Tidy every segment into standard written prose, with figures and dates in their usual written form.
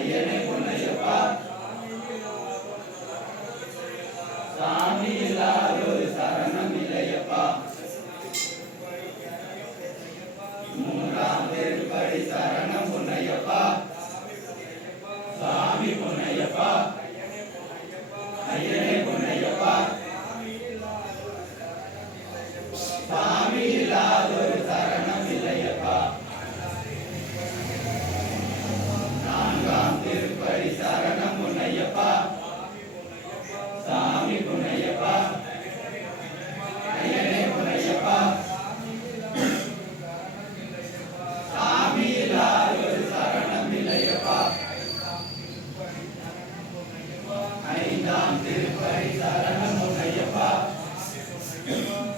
ஐயனே பொன்னையப்பா சாமி இல்லாதொரு சரணம் இல்லையப்பா மூன்றாம் திருப்படி சரணம் பொன்னையப்பா சாமி பொன்னையப்பா ஐயனே பொன்னையப்பா சாமி இல்லாதொரு சரணம் இல்லையப்பா நான்காம் திருப்படி சரணம் பொன்னையப்பா சாமி பொன்னையப்பா ஐயனே பொன்னையப்பா சாமி இல்லாதொரு சரணம் இல்லையப்பா ஐந்தாம் திருப்படி சரணம் பொன்னையப்பா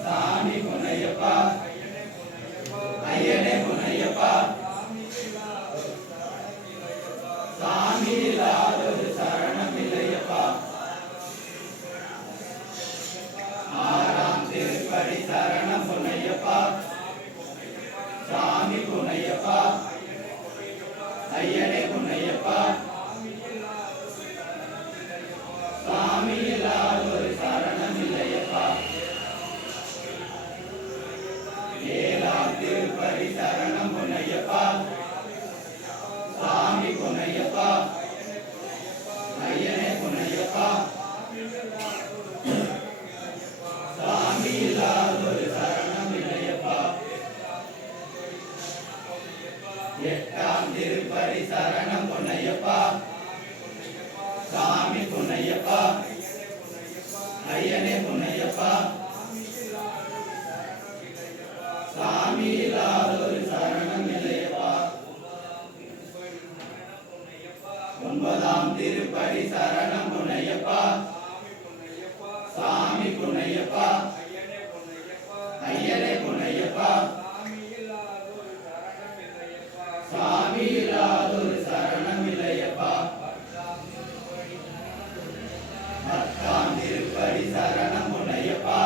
சாமி பொன்னையப்பா ஐயனே பொன்னையப்பா சாமி இல்லாதொரு சரணம் இல்லையப்பா ஆறாம் திருப்படி சரணம் பொன்னையப்பா சாமி பொன்னையப்பா ஐயனே பொன்னையப்பா சாமி இல்லாதொரு சரணம் இல்லையப்பா ஏழாம் திருப்படி சரணம் பொன்னையப்பா சாமி பொன்னையப்பா ஐயனே பொன்னையப்பா சாமி இல்லாதொரு சரணம் இல்லையப்பா எட்டாம் திருப்படி சரணம் பொன்னையப்பா சாமி பொன்னையப்பா ஐயனே பொன்னையப்பா சாமி இல்லாதொரு சரணம் இல்லையப்பா ஒன்பதாம் திருப்படி சரணம் பொன்னையப்பா சாமி பொன்னையப்பா ஐயனே பொன்னையப்பா சாமி இல்லாதொரு சரணம் இல்லையப்பா பத்தாம் திருப்படி சரணம் பொன்னையப்பா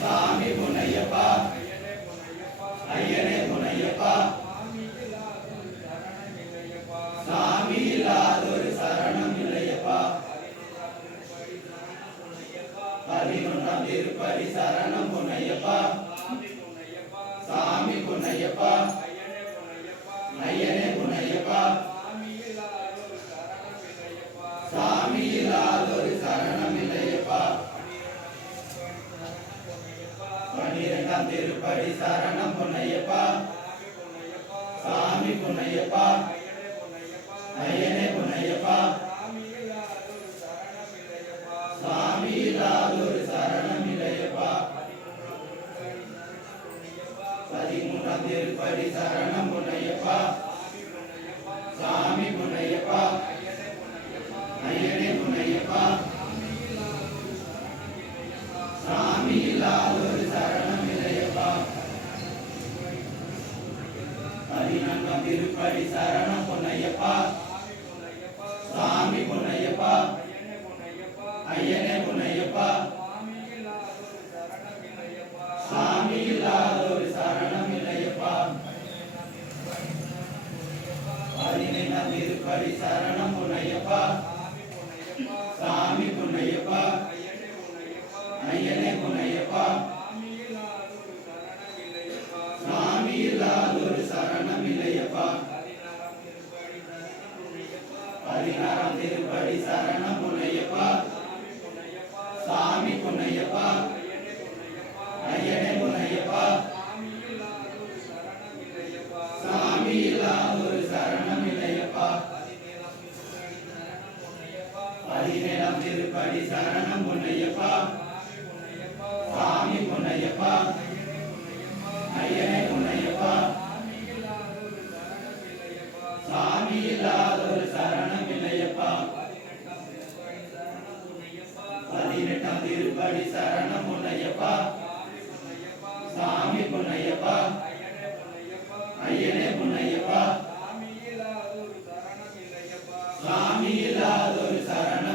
சாமி பொன்னையப்பா ஐயனே பொன்னையப்பா சாமி இல்லாதொரு சரணம் இல்லையப்பா பதினொன்றாம் திருப்படி சரணம் பொன்னையப்பா சாமி பொன்னையப்பா ஐயனே பொன்னையப்பா சாமி இல்லாதொரு சரணம் இல்லையப்பா பன்னிரெண்டாம் திருப்படி சரணம் பொன்னையப்பா சாமி பொன்னையப்பா ஐயனே பொன்னையப்பா சாமி இல்லாதொரு சரணம் இல்லையப்பா பதிமூன்றாம் திருப்படி சரணம் பொன்னையப்பா சாமி பொன்னையப்பா ஐயனே பொன்னையப்பா சாமி இல்லாதொரு சரணம் இல்லையப்பா பதினான்காம் திருப்படி சரணம் பொன்னையப்பா சாமி பொன்னையப்பா ஐயனே பொன்னையப்பா சாமி இல்லாதொரு சரணம் இல்லையப்பா பதினைந்தாம் திருப்படி சரணம் பொன்னையப்பா சாமி பொன்னையப்பா ஐயனே பொன்னையப்பா சாமி இல்லாதொரு சரணம் இல்லையப்பா பதினாறாம் திருப்படி சரணம் பொன்னையப்பா சாமி பொன்னையப்பா ஐயனே பொன்னையப்பா சாமி இல்லாதொரு சரணம் இல்லையப்பா பதினேழாம் திருப்படி சரணம் பொன்னையப்பா சாமி பொன்னையப்பா ஐயனே பொன்னையப்பா சாமி இல்லாதொரு சரணம் இல்லையப்பா பதினெட்டாம் திருப்படி சரணம் பொன்னையப்பா சாமி பொன்னையப்பா ஐயனே பொன்னையப்பா சாமி இல்லாதொரு சரணம்